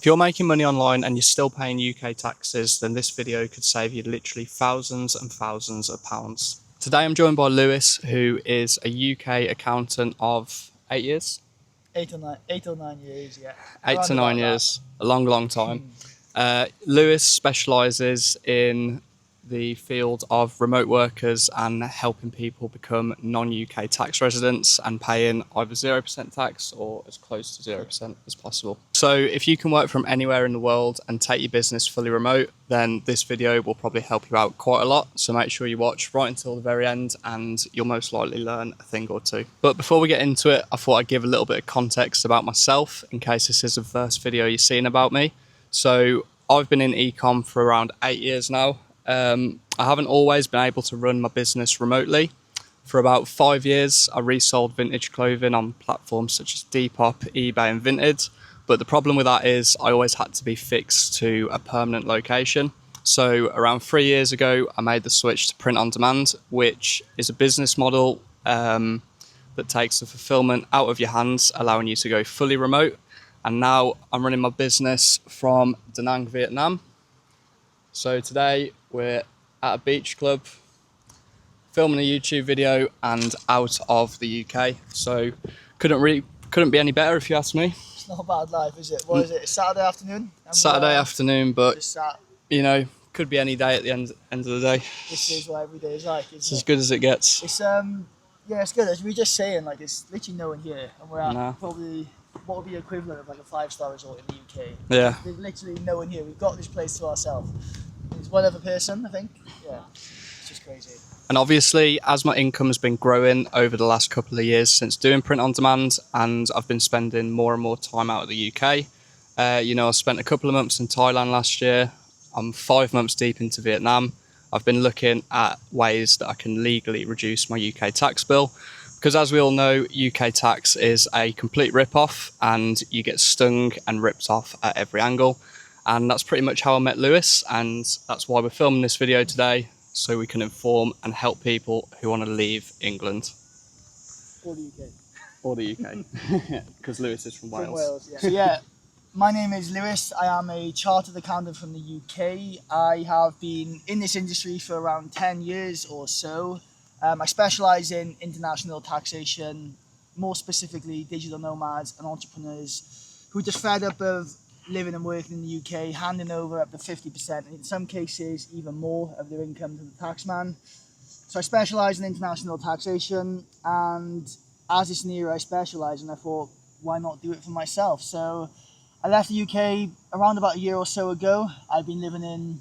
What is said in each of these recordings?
If you're making money online and you're still paying UK taxes, then this video could save you literally thousands and thousands of pounds. Today I'm joined by Lewis, who is a UK accountant of 8 years? 8 or 9 years, yeah. 8 to 9 years, a long time. Lewis specialises in the field of remote workers and helping people become non-UK tax residents and paying either 0% tax or as close to 0% as possible. So if you can work from anywhere in the world and take your business fully remote, then this video will probably help you out quite a lot. So make sure you watch right until the very end and you'll most likely learn a thing or two. But before we get into it, I thought I'd give a little bit of context about myself in case this is the first video you've seen about me. So I've been in Ecom for around 8 years now. I haven't always been able to run my business remotely. For about 5 years, I resold vintage clothing on platforms such as Depop, eBay and Vinted. But the problem with that is I always had to be fixed to a permanent location. So around 3 years ago, I made the switch to print on demand, which is a business model that takes the fulfillment out of your hands, allowing you to go fully remote. And now I'm running my business from Da Nang, Vietnam. So today we're at a beach club, filming a YouTube video and out of the UK. So couldn't be any better if you ask me. It's not a bad life, is it? What is it? It's Saturday afternoon? Saturday afternoon, but you know, could be any day at the end of the day. This is what every day is like, It's as good as it gets. It's yeah, it's good. As we were just saying, like, it's literally no one here, and we're at probably what would be the equivalent of like a 5-star resort in the UK. Yeah. There's literally no one here. We've got this place to ourselves. It's one other person, I think. Yeah, it's just crazy. And obviously, as my income has been growing over the last couple of years since doing print on demand, and I've been spending more and more time out of the UK. You know, I spent a couple of months in Thailand last year. I'm 5 months deep into Vietnam. I've been looking at ways that I can legally reduce my UK tax bill. Because as we all know, UK tax is a complete rip-off and you get stung and ripped off at every angle. And that's pretty much how I met Lewis, and that's why we're filming this video today, so we can inform and help people who want to leave England. Or the UK. Or the UK, because Lewis is from Wales. From Wales, yeah. So yeah, my name is Lewis. I am a chartered accountant from the UK. I have been in this industry for around 10 years or so. I specialise in international taxation, more specifically digital nomads and entrepreneurs who are just fed up of living and working in the UK, handing over up to 50%, and in some cases even more of their income to the taxman. So I specialise in international taxation, and as it's an area I specialise in, I thought, why not do it for myself? So I left the UK around about a year or so ago. I've been living in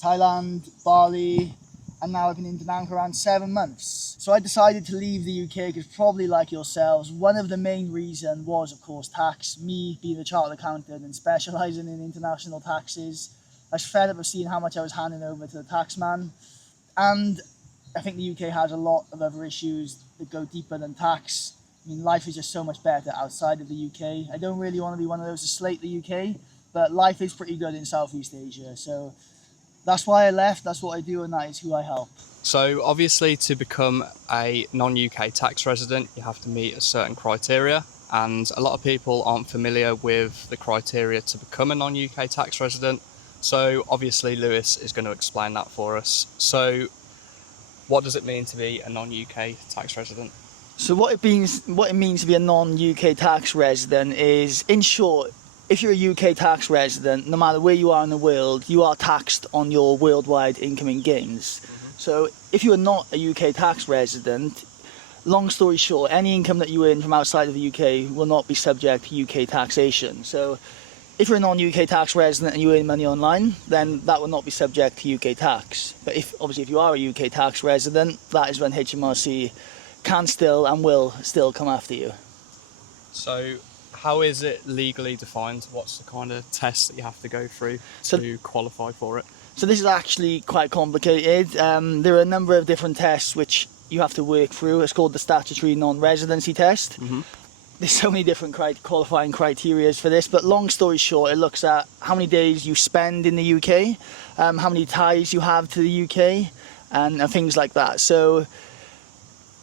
Thailand, Bali, and now I've been in Da Nang for around 7 months. So I decided to leave the UK because, probably like yourselves, one of the main reasons was, of course, tax. Me being a chartered accountant and specialising in international taxes, I was fed up of seeing how much I was handing over to the taxman. And I think the UK has a lot of other issues that go deeper than tax. I mean, life is just so much better outside of the UK. I don't really want to be one of those to slate the UK, but life is pretty good in Southeast Asia. So that's why I left, that's what I do, and that is who I help. So obviously, to become a non-UK tax resident, you have to meet a certain criteria, and a lot of people aren't familiar with the criteria to become a non-UK tax resident. So obviously Lewis is going to explain that for us. So what does it mean to be a non-UK tax resident? So what it means to be a non-UK tax resident is, in short, if you're a UK tax resident, no matter where you are in the world, you are taxed on your worldwide income and gains. So if you are not a UK tax resident, long story short, any income that you earn from outside of the UK will not be subject to UK taxation. So if you're a non-UK tax resident and you earn money online, then that will not be subject to UK tax. But if you are a UK tax resident, that is when HMRC can still and will still come after you. So how is it legally defined? What's the kind of test that you have to go through to qualify for it? So this is actually quite complicated. There are a number of different tests which you have to work through. It's called the statutory non-residency test. There's so many different qualifying criteria for this, but long story short, it looks at how many days you spend in the UK, how many ties you have to the UK, and things like that. So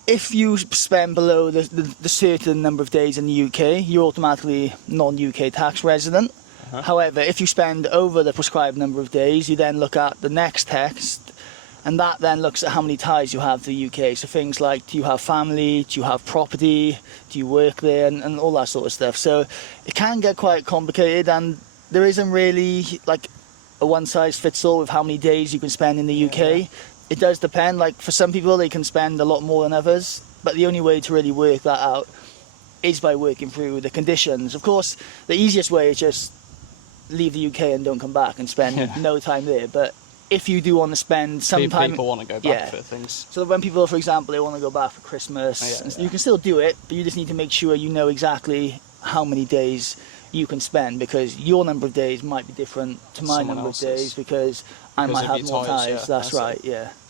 if you spend below the certain number of days in the UK, you're automatically non-UK tax resident. However, if you spend over the prescribed number of days, you then look at the next text, and that then looks at how many ties you have to the UK. So things like, do you have family, do you have property, do you work there, and all that sort of stuff. So it can get quite complicated, and there isn't really like a one-size-fits-all with how many days you can spend in the UK. It does depend. Like for some people, they can spend a lot more than others, but the only way to really work that out is by working through the conditions. Of course, the easiest way is just leave the UK and don't come back and spend no time there. But if you do want to spend some time... People want to go back for things. So when people, for example, they want to go back for Christmas, you can still do it, but you just need to make sure you know exactly how many days you can spend, because your number of days might be different to my number of days, because I might have more ties. That's right,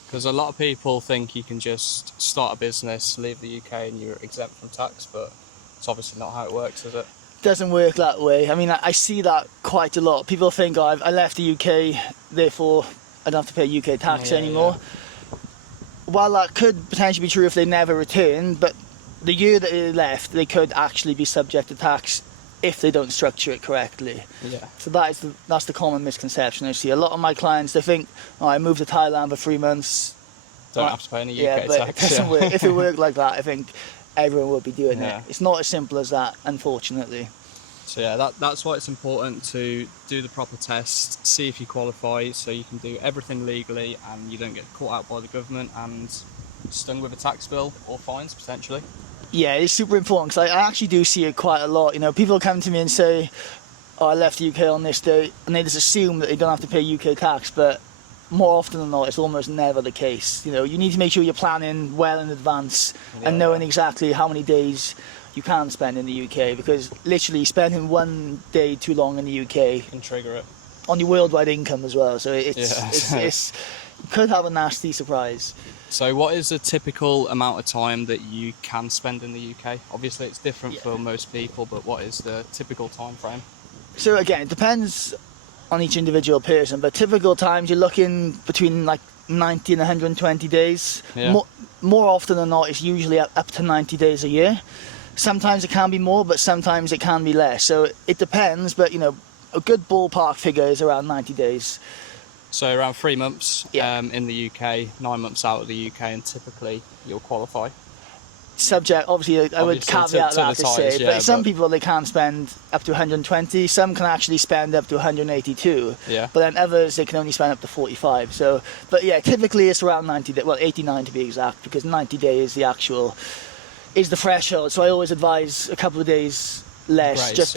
Because a lot of people think you can just start a business, leave the UK and you're exempt from tax, but it's obviously not how it works, is it? Doesn't work that way. I mean, I see that quite a lot. People think, oh, I left the UK, therefore I don't have to pay UK tax anymore. While that could potentially be true if they never return, but the year that they left, they could actually be subject to tax if they don't structure it correctly. So that's the common misconception I see. A lot of my clients, they think, oh, I moved to Thailand for 3 months. Don't have to pay any UK but tax. It doesn't work. If it worked like that, I think everyone would be doing it. It's not as simple as that, unfortunately. So that's why it's important to do the proper test, see if you qualify, so you can do everything legally and you don't get caught out by the government and stung with a tax bill or fines potentially. Yeah, it's super important, because I actually do see it quite a lot. You know, people come to me and say, oh, I left the UK on this date, and they just assume that they don't have to pay UK tax, but more often than not, it's almost never the case. You know, you need to make sure you're planning well in advance and knowing exactly how many days you can spend in the UK, because literally spending 1 day too long in the UK can trigger it on your worldwide income as well. So it's could have a nasty surprise. So what is a typical amount of time that you can spend in the UK? Obviously it's different for most people, but what is the typical time frame? So again, it depends on each individual person, but typical times you're looking between like 90 and 120 days. More often than not, it's usually up to 90 days a year. Sometimes it can be more, but sometimes it can be less. So it depends, but you know, a good ballpark figure is around 90 days. So around 3 months in the UK, 9 months out of the UK, and typically you'll qualify. Subject, obviously, I would caveat that to say, but some people, they can spend up to 120. Some can actually spend up to 182. But then others, they can only spend up to 45. So, but yeah, typically it's around 90 days, well, 89 to be exact, because 90 days is the threshold. So I always advise a couple of days less, just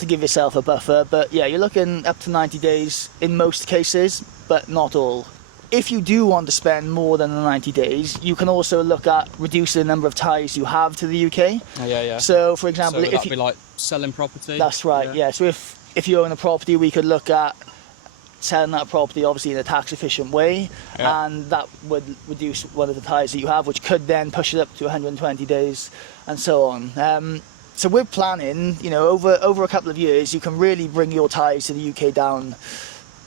to give yourself a buffer. But yeah, you're looking up to 90 days in most cases, but not all. If you do want to spend more than the 90 days, you can also look at reducing the number of ties you have to the UK. So for example, so would that be like selling property? That's right, So if you own a property, we could look at selling that property obviously in a tax efficient way, and that would reduce one of the ties that you have, which could then push it up to 120 days and so on. So with planning, you know, over a couple of years, you can really bring your ties to the UK down.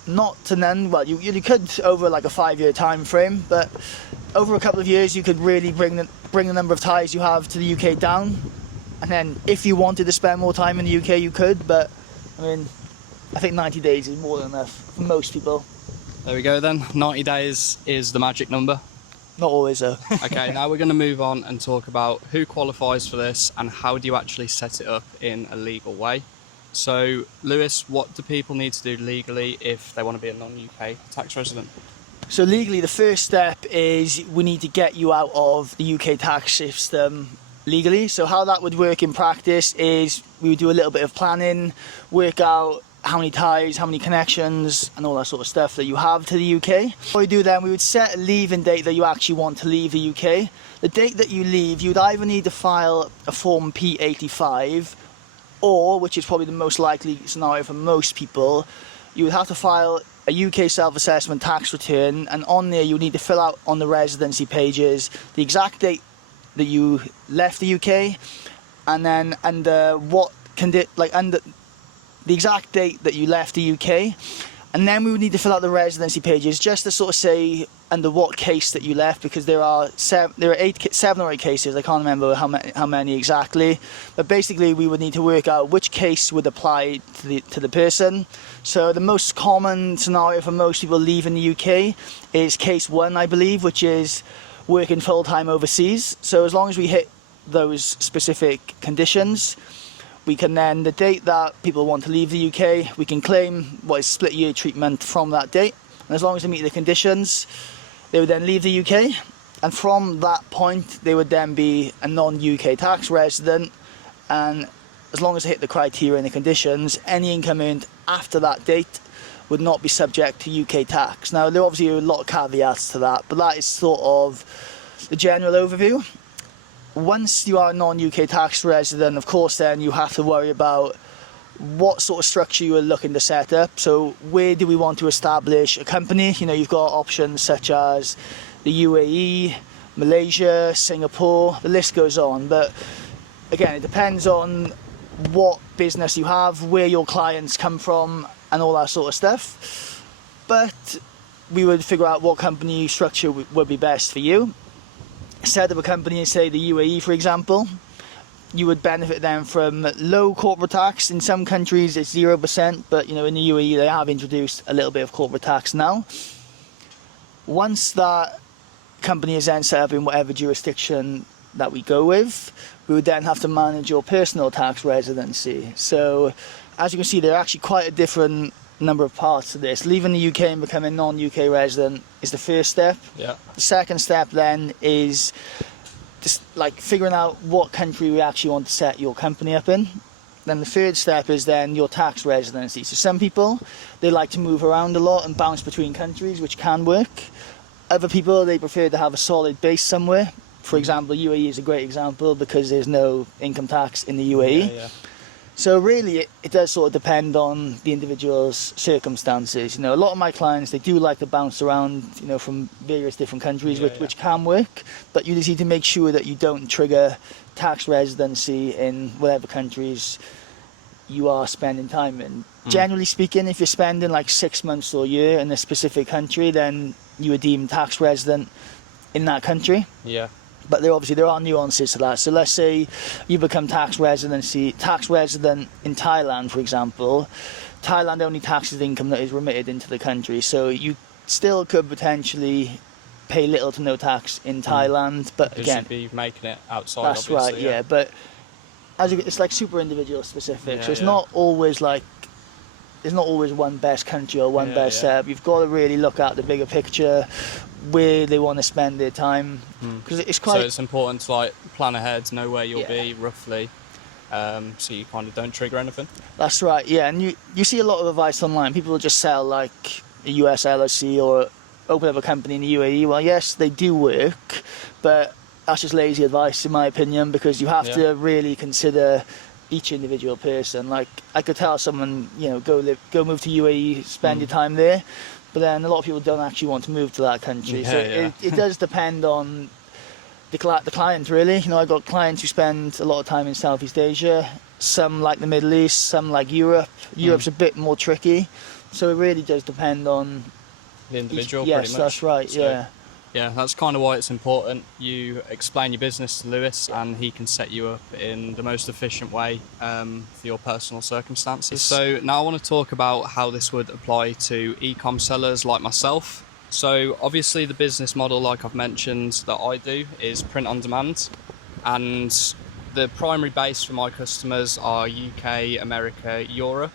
Not to none. Well, you could over like a 5-year time frame, but over a couple of years, you could really bring the number of ties you have to the UK down. And then, if you wanted to spend more time in the UK, you could. But I mean, I think 90 days is more than enough for most people. There we go then. 90 days is the magic number. Not always though. Okay, now we're going to move on and talk about who qualifies for this and how do you actually set it up in a legal way. So, Lewis, what do people need to do legally if they want to be a non-UK tax resident? So legally, the first step is we need to get you out of the UK tax system legally. So how that would work in practice is we would do a little bit of planning, work out how many ties, how many connections, and all that sort of stuff that you have to the UK. What we do then, we would set a leaving date that you actually want to leave the UK. The date that you leave, you'd either need to file a Form P85, or, which is probably the most likely scenario for most people, you would have to file a UK self-assessment tax return, and on there you need to fill out on the residency pages the exact date that you left the UK, and then under the exact date that you left the UK, And then we would need to fill out the residency pages just to sort of say under what case that you left, because there are seven or eight cases. I can't remember how many exactly, but basically we would need to work out which case would apply to the person. So the most common scenario for most people leaving the UK is case 1, I believe, which is working full-time overseas. So as long as we hit those specific conditions, we can then, the date that people want to leave the UK, we can claim what is split year treatment from that date. And as long as they meet the conditions, they would then leave the UK. And from that point, they would then be a non-UK tax resident. And as long as they hit the criteria and the conditions, any income earned after that date would not be subject to UK tax. Now, there are obviously a lot of caveats to that, but that is sort of the general overview. Once you are a non-UK tax resident, of course, then you have to worry about what sort of structure you are looking to set up. So where do we want to establish a company? You know, you've got options such as the UAE, Malaysia, Singapore, the list goes on. But again, it depends on what business you have, where your clients come from, and all that sort of stuff. But we would figure out what company structure would be best for you. Set up a company in, say, the UAE, for example. You would benefit then from low corporate tax. In some countries it's 0%, but you know, in the UAE they have introduced a little bit of corporate tax now. Once that company is then set up in whatever jurisdiction that we go with, we would then have to manage your personal tax residency. So as you can see, there are actually quite a different number of parts to this. Leaving the UK and becoming non-UK resident is the first step. Yeah. The second step then is just like figuring out what country we actually want to set your company up in. Then the third step is then your tax residency. So some people, they like to move around a lot and bounce between countries, which can work. Other people, they prefer to have a solid base somewhere. For example, UAE is a great example because there's no income tax in the UAE. Yeah. So really, it does sort of depend on the individual's circumstances. You know, a lot of my clients, they do like to bounce around, you know, from various different countries, which can work. But you just need to make sure that you don't trigger tax residency in whatever countries you are spending time in. Generally speaking, if you're spending like 6 months or a year in a specific country, then you are deemed tax resident in that country. Yeah. But there are nuances to that. So let's say you become tax resident in Thailand, for example. Thailand only taxes income that is remitted into the country. So you still could potentially pay little to no tax in Thailand. But You again, should be making it outside. that's right, yeah. But it's like super individual specific. So it's not always like, there's not always one best country or one best setup. You've got to really look at the bigger picture, where they want to spend their time, because it's quite. So it's important to like plan ahead, know where you'll be roughly, so you kind of don't trigger anything. That's right, yeah. And you see a lot of advice online. People will just sell like a US LLC or open up a company in the UAE. Well, yes, they do work, but that's just lazy advice in my opinion, because you have to really consider each individual person. Like I could tell someone, you know, go move to UAE, spend your time there. But then a lot of people don't actually want to move to that country. It does depend on the client, really. You know, I've got clients who spend a lot of time in Southeast Asia. Some like the Middle East, some like Europe. Europe's a bit more tricky. So it really does depend on the individual, yes, pretty much. That's right, So, yeah. Yeah, that's kind of why it's important. You explain your business to Lewis and he can set you up in the most efficient way for your personal circumstances. So now I want to talk about how this would apply to e-com sellers like myself. So obviously the business model, like I've mentioned, that I do is print on demand. And the primary base for my customers are UK, America, Europe.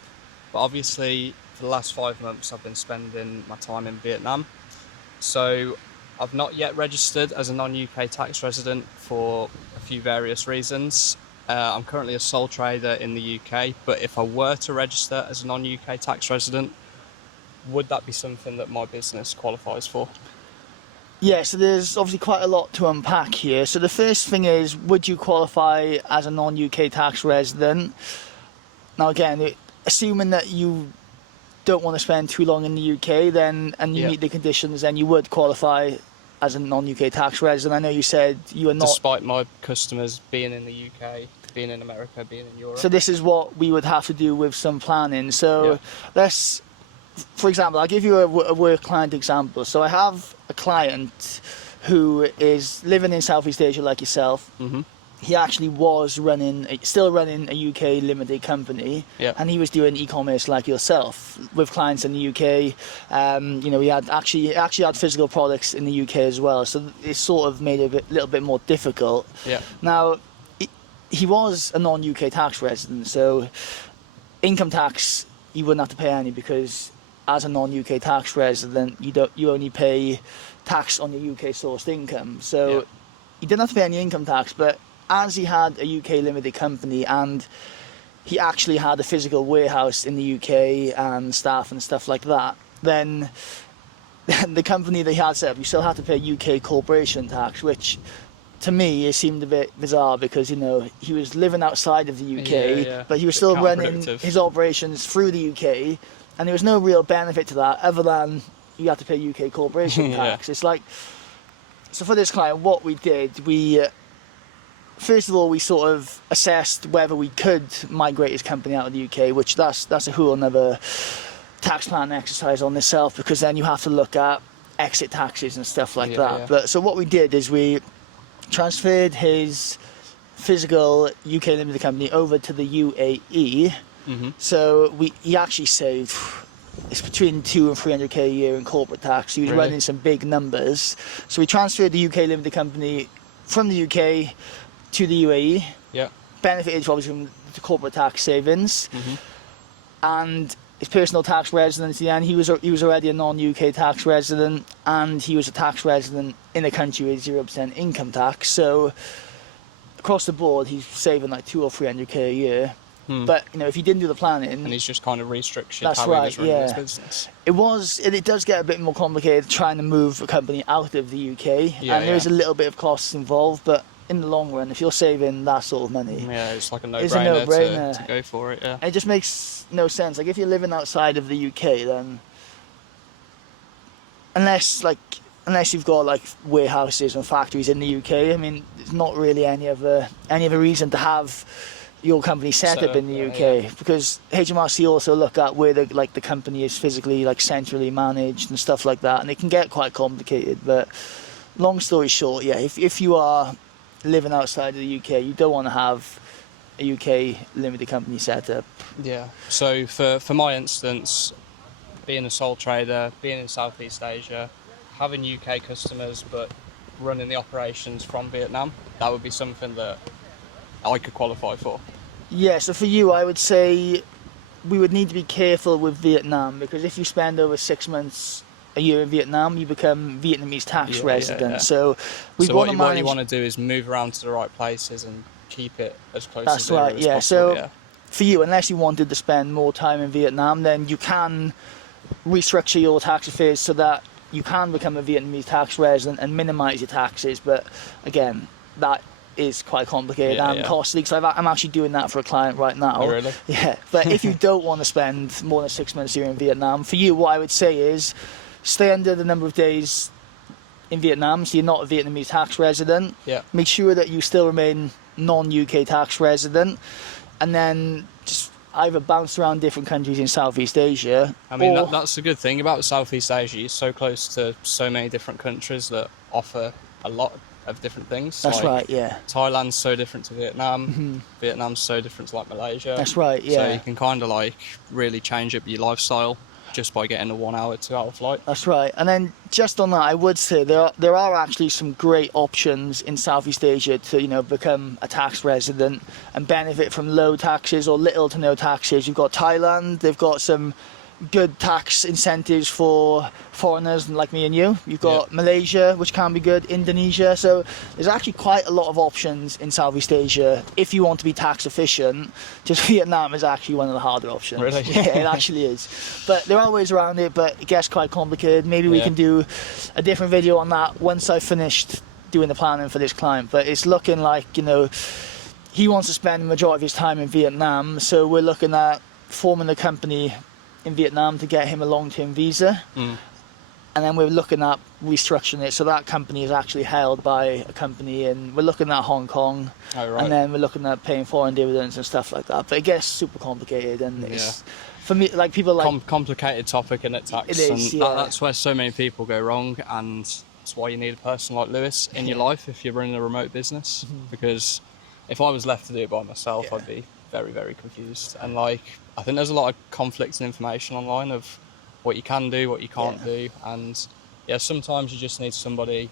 But obviously for the last 5 months I've been spending my time in Vietnam. So I've not yet registered as a non-UK tax resident for a few various reasons. I'm currently a sole trader in the UK, but if I were to register as a non-UK tax resident, would that be something that my business qualifies for? Yeah, so there's obviously quite a lot to unpack here. So the first thing is, would you qualify as a non-UK tax resident? Now again, assuming that you don't want to spend too long in the UK, then and you meet the conditions, then you would qualify as a non-UK tax resident. I know you said you are not. Despite my customers being in the UK, being in America, being in Europe. So this is what we would have to do with some planning. So let's for example, I'll give you a work client example. So I have a client who is living in Southeast Asia like yourself. Mm-hmm. He actually was still running a UK limited company, Yeah. and he was doing e-commerce like yourself with clients in the UK. He had actually had physical products in the UK as well, so it sort of made it a little bit more difficult. Yeah. Now, he was a non-UK tax resident, so income tax you wouldn't have to pay any, because as a non-UK tax resident, you only pay tax on your UK sourced income. So he didn't have to pay any income tax, but as he had a UK limited company and he actually had a physical warehouse in the UK and staff and stuff like that, then the company that he had set up, you still had to pay UK corporation tax, which to me it seemed a bit bizarre, because he was living outside of the UK, but he was still running his operations through the UK, and there was no real benefit to that other than you had to pay UK corporation tax. It's like, so for this client, what we did, first of all, we sort of assessed whether we could migrate his company out of the UK, which that's a whole another tax plan exercise on itself, because then you have to look at exit taxes and stuff like that. But so what we did is we transferred his physical UK limited company over to the UAE. Mm-hmm. So he actually saved, it's between 200 and 300k a year in corporate tax. He was running some big numbers. So we transferred the UK limited company from the UK to the UAE. Yeah. Benefited obviously from the corporate tax savings. Mm-hmm. And his personal tax residency, and he was already a non-UK tax resident, and he was a tax resident in a country with 0% income tax. So across the board, he's saving like 200 or 300k a year. But if he didn't do the planning, and he's just kind of restructured that's how right, he was running his business. It does get a bit more complicated trying to move a company out of the UK, and there is a little bit of costs involved, but in the long run, if you're saving that sort of money, it's like a no-brainer, to go for it. It just makes no sense. Like if you're living outside of the UK, then unless you've got like warehouses and factories in the UK, I mean, there's not really any other reason to have your company set up in the UK, because HMRC also look at where the company is physically centrally managed and stuff like that, and it can get quite complicated. But long story short, if you are living outside of the UK, you don't want to have a UK limited company set up. Yeah. So for my instance, being a sole trader, being in Southeast Asia, having UK customers but running the operations from Vietnam, that would be something that I could qualify for. Yeah, so for you, I would say we would need to be careful with Vietnam, because if you spend over 6 months a year in Vietnam, you become Vietnamese tax resident. So what you want to do is move around to the right places and keep it as close as possible. That's right, yeah. So for you, unless you wanted to spend more time in Vietnam, then you can restructure your tax affairs so that you can become a Vietnamese tax resident and minimise your taxes. But again, that is quite complicated and costly, because I'm actually doing that for a client right now. Oh, really? Yeah. But if you don't want to spend more than 6 months here in Vietnam, for you, what I would say is stay under the number of days in Vietnam, so you're not a Vietnamese tax resident. Yeah. Make sure that you still remain non-UK tax resident, and then just either bounce around different countries in Southeast Asia. I mean, that's the good thing about Southeast Asia. You're so close to so many different countries that offer a lot of different things. That's right, yeah. Thailand's so different to Vietnam. Mm-hmm. Vietnam's so different to Malaysia. That's right, yeah. So you can kind of really change up your lifestyle just by getting a 1 hour, 2 hour flight. That's right. And then just on that, I would say there are actually some great options in Southeast Asia to become a tax resident and benefit from low taxes or little to no taxes. You've got Thailand. They've got some good tax incentives for foreigners like me and you. You've got Malaysia, which can be good, Indonesia. So there's actually quite a lot of options in Southeast Asia if you want to be tax efficient. Just Vietnam is actually one of the harder options. Really? Yeah, it actually is. But there are ways around it, but it gets quite complicated. Maybe we can do a different video on that once I've finished doing the planning for this client. But it's looking like, he wants to spend the majority of his time in Vietnam, so we're looking at forming a company in Vietnam to get him a long-term visa. and then we're looking at restructuring it. So that company is actually held by a company, and we're looking at Hong Kong, and then we're looking at paying foreign dividends and stuff like that. But it gets super complicated, and it's, for me, like people like complicated topic, and tax. It is, and that's where so many people go wrong, and that's why you need a person like Lewis in your life if you're running a remote business. Because if I was left to do it by myself, I'd be very, very confused. And like, I think there's a lot of conflicting information online of what you can do, what you can't do, and sometimes you just need somebody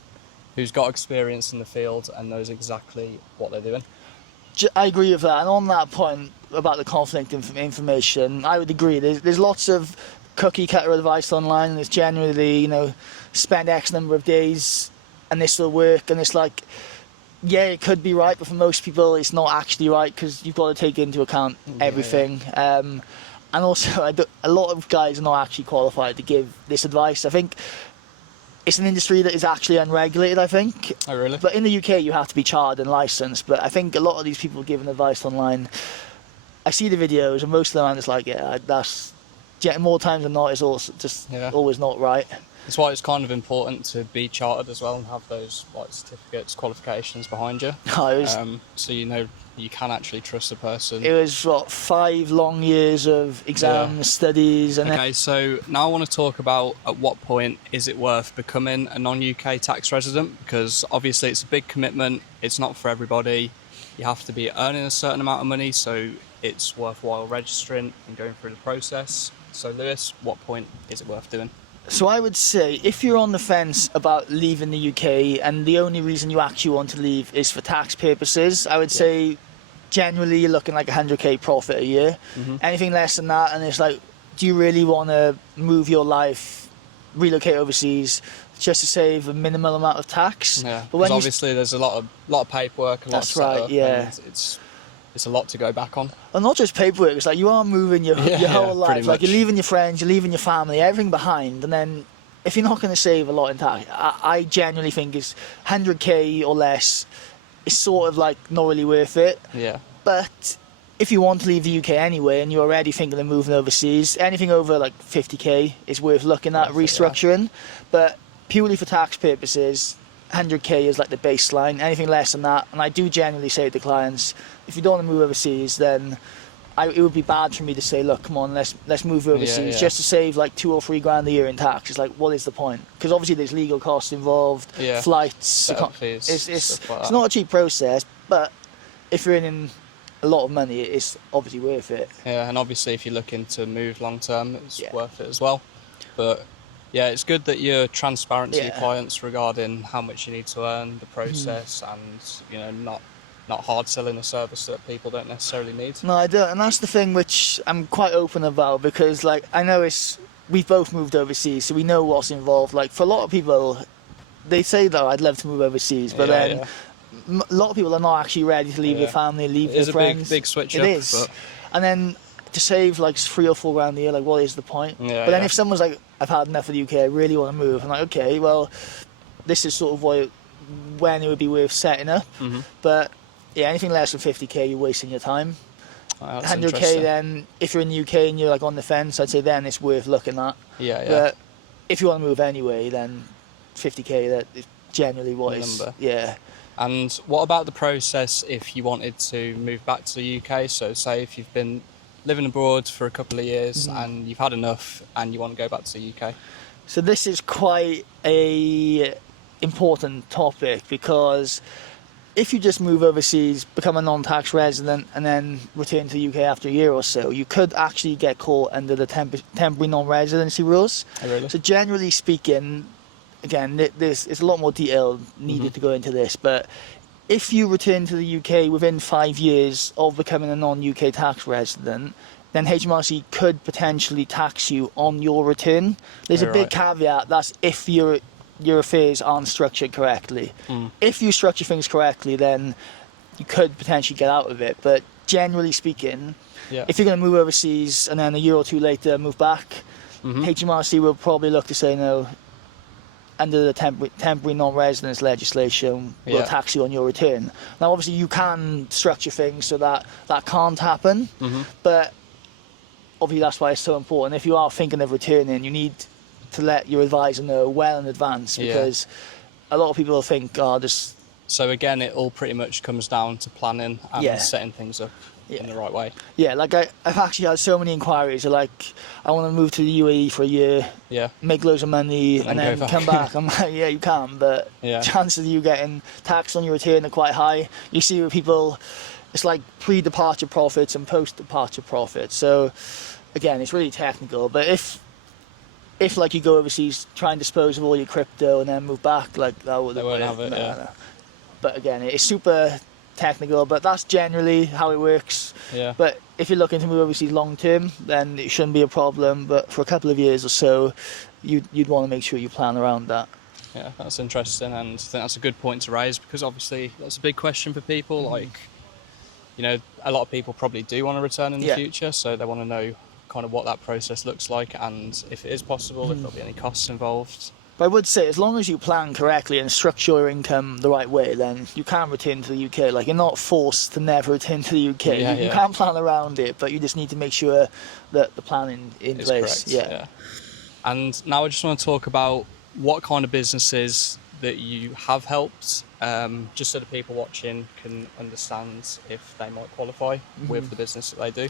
who's got experience in the field and knows exactly what they're doing. I agree with that, and on that point about the conflict information, I would agree. There's lots of cookie cutter advice online, and it's generally, spend X number of days and this will work, and it's like, it could be right, but for most people it's not actually right, because you've got to take into account everything. And also, a lot of guys are not actually qualified to give this advice. I think it's an industry that is actually unregulated, I think. Oh, really? But in the UK, you have to be chartered and licensed. But I think a lot of these people giving advice online, I see the videos, and most of them I'm just like, that's more times than not, it's also just always not right. That's why it's kind of important to be chartered as well and have those certificates, qualifications behind you. So you can actually trust the person. It was 5 long years of exams, studies, and okay. So now I want to talk about at what point is it worth becoming a non-UK tax resident, because obviously it's a big commitment. It's not for everybody. You have to be earning a certain amount of money, so it's worthwhile registering and going through the process. So Lewis, what point is it worth doing? So I would say, if you're on the fence about leaving the UK and the only reason you actually want to leave is for tax purposes, I would say generally you're looking like 100k profit a year. Anything less than that, and it's like, do you really want to move your life, relocate overseas just to save a minimal amount of tax? But when obviously there's a lot of paperwork, a lot of setup, and it's a lot to go back on. And not just paperwork, it's like you are moving your whole life. Like you're leaving your friends, you're leaving your family, everything behind, and then if you're not going to save a lot in tax, I genuinely think it's 100k or less is sort of like not really worth it. But if you want to leave the UK anyway and you're already thinking of moving overseas, anything over like 50k is worth looking at restructuring. But purely for tax purposes, 100k is like the baseline. Anything less than that, and I do generally say to clients, if you don't want to move overseas, then it would be bad for me to say, look, come on, let's move overseas just to save like 2 or 3 grand a year in tax. It's like, what is the point? Because obviously there's legal costs involved, flights, it's not a cheap process. But if you're in a lot of money, it's obviously worth it. And obviously if you're looking to move long term, it's worth it as well. But it's good that you're transparent to your clients regarding how much you need to earn, the process, and not hard selling a service that people don't necessarily need. No, I don't, and that's the thing which I'm quite open about, because like I know we've both moved overseas, so we know what's involved. Like for a lot of people, they say that I'd love to move overseas, but then a lot of people are not actually ready to leave their family, leave their friends. It's a big switch up. It is, and then to save like 3 or 4 grand a year, like what is the point? But then if someone's like, I've had enough of the UK, I really want to move, I'm like, okay, well, this is sort of when it would be worth setting up. But anything less than 50k, you're wasting your time. 100k, then if you're in the UK and you're like on the fence, I'd say then it's worth looking at. But if you want to move anyway, then 50k, that is generally what is. And what about the process if you wanted to move back to the UK? So say if you've been living abroad for a couple of years and you've had enough and you want to go back to the UK. So this is quite a important topic, because if you just move overseas, become a non-tax resident, and then return to the UK after a year or so, you could actually get caught under the temporary non-residency rules. Oh, really? So generally speaking, again, it's a lot more detail needed to go into this, but if you return to the UK within 5 years of becoming a non-UK tax resident, then HMRC could potentially tax you on your return. There's a big caveat, that's if your affairs aren't structured correctly. If you structure things correctly, then you could potentially get out of it. But generally speaking, if you're going to move overseas and then a year or 2 later move back, HMRC will probably look to say, no, under the temporary non-residence legislation, will tax you on your return. Now, obviously, you can structure things so that can't happen, but obviously that's why it's so important. If you are thinking of returning, you need to let your advisor know well in advance, because a lot of people think, oh, just... So again, it all pretty much comes down to planning and setting things up in the right way. Yeah, like I've actually had so many inquiries. They're like, I want to move to the UAE for a year, make loads of money, and then come back. I'm like, yeah, you can, but chances of you getting taxed on your return are quite high. You see with people, it's like pre-departure profits and post-departure profits. So again, it's really technical. But if like you go overseas, try and dispose of all your crypto and then move back, like that would... They won't have it, no. But again, it's super technical, but that's generally how it works. Yeah. But if you're looking to move overseas long term, then it shouldn't be a problem. But for a couple of years or so, you'd want to make sure you plan around that. Yeah, that's interesting, and I think that's a good point to raise, because obviously that's a big question for people. Like, you know, a lot of people probably do want to return in the future, so they want to know kind of what that process looks like, and if it is possible, if there'll be any costs involved. But I would say, as long as you plan correctly and structure your income the right way, then you can return to the UK. Like, you're not forced to never return to the UK. You can plan around it, but you just need to make sure that the planning in place. Correct, yeah. And now I just want to talk about what kind of businesses that you have helped, just so the people watching can understand if they might qualify with the business that they do.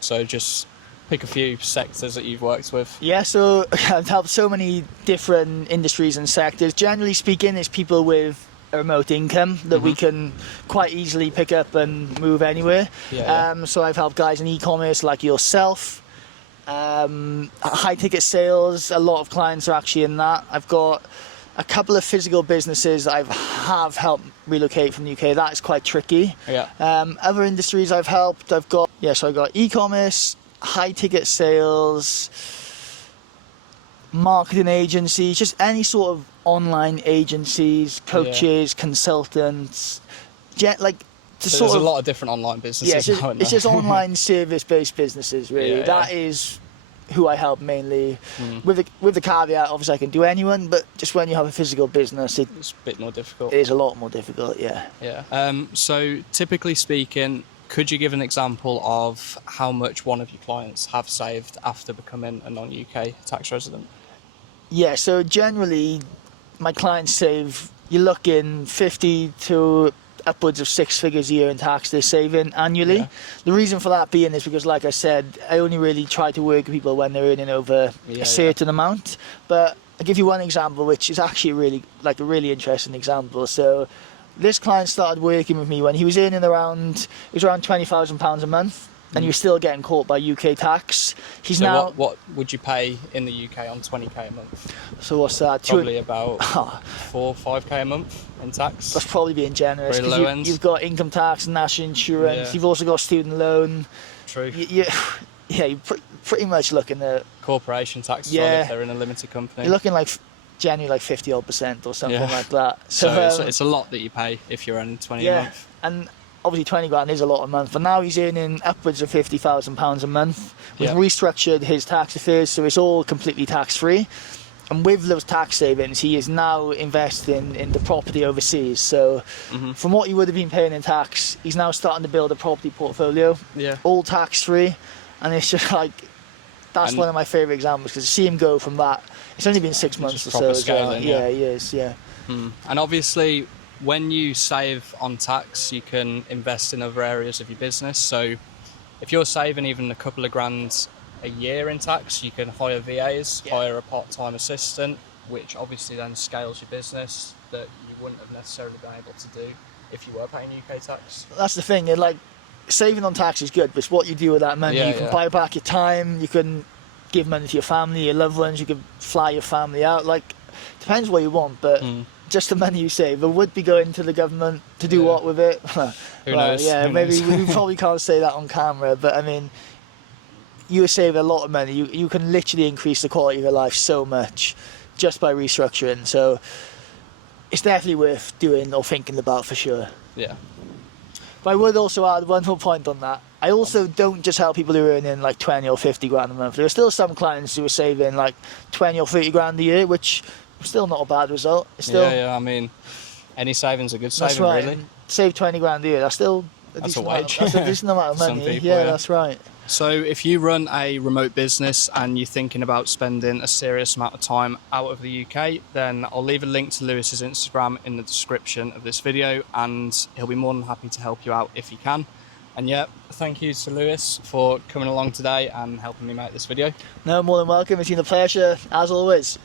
So just pick a few sectors that you've worked with. Yeah, so I've helped so many different industries and sectors. Generally speaking, it's people with a remote income that we can quite easily pick up and move anywhere. So I've helped guys in e-commerce like yourself. High ticket sales, a lot of clients are actually in that. I've got a couple of physical businesses that have helped relocate from the UK. That is quite tricky. Other industries I've helped, I've got e-commerce, high ticket sales, marketing agencies, just any sort of online agencies, coaches, consultants, there's a lot of different online businesses. It's just online service-based businesses, really. That is who I help mainly. With the caveat, obviously I can do anyone, but just when you have a physical business, it's a bit more difficult. It is a lot more difficult, So typically speaking, could you give an example of how much one of your clients have saved after becoming a non-UK tax resident? Yeah, so generally my clients save, you're looking 50 to upwards of 6 figures a year in tax they're saving annually. The reason for that being is because, like I said, I only really try to work with people when they're earning over a certain amount. But I'll give you one example, which is actually a really interesting example. So this client started working with me when he was earning around £20,000 a month, and he was still getting caught by UK tax. What would you pay in the UK on 20k a month? So what's that? Probably about 4 or 5k a month in tax. That's probably being generous. Very low end. You've got income tax, national insurance. You've also got student loan. True. You're pretty much looking at corporation tax as well if they're in a limited company. You're looking like generally 50% or something like that. So it's a lot that you pay if you're earning 20 a month. And obviously 20 grand is a lot a month, but now he's earning upwards of £50,000 a month. We've restructured his tax affairs, so it's all completely tax-free. And with those tax savings, he is now investing into property overseas. So from what he would have been paying in tax, he's now starting to build a property portfolio, all tax-free. And it's just like, that's one of my favourite examples, because to see him go from that, it's only been 6 months or so. Scaling, he is, And obviously, when you save on tax, you can invest in other areas of your business. So if you're saving even a couple of grand a year in tax, you can hire VAs, hire a part-time assistant, which obviously then scales your business that you wouldn't have necessarily been able to do if you were paying UK tax. That's the thing, saving on tax is good, but it's what you do with that money. You can buy back your time, you can give money to your family, your loved ones, you can fly your family out. Depends what you want, but just the money you save, it would be going to the government to do what with it? Who knows? Maybe we probably can't say that on camera, but I mean, you save a lot of money. You can literally increase the quality of your life so much just by restructuring. So it's definitely worth doing or thinking about for sure. Yeah. But I would also add one more point on that. I also don't just help people who are earning 20 or 50 grand a month. There are still some clients who are saving 20 or 30 grand a year, which is still not a bad result. It's still, I mean, any saving's a good saving, really. Save 20 grand a year, that's still a decent wage. That's a decent amount of money. Some people, that's right. So if you run a remote business and you're thinking about spending a serious amount of time out of the UK, then I'll leave a link to Lewis's Instagram in the description of this video, and he'll be more than happy to help you out if he can. And yeah, thank you to Lewis for coming along today and helping me make this video. No, more than welcome. It's been a pleasure, as always.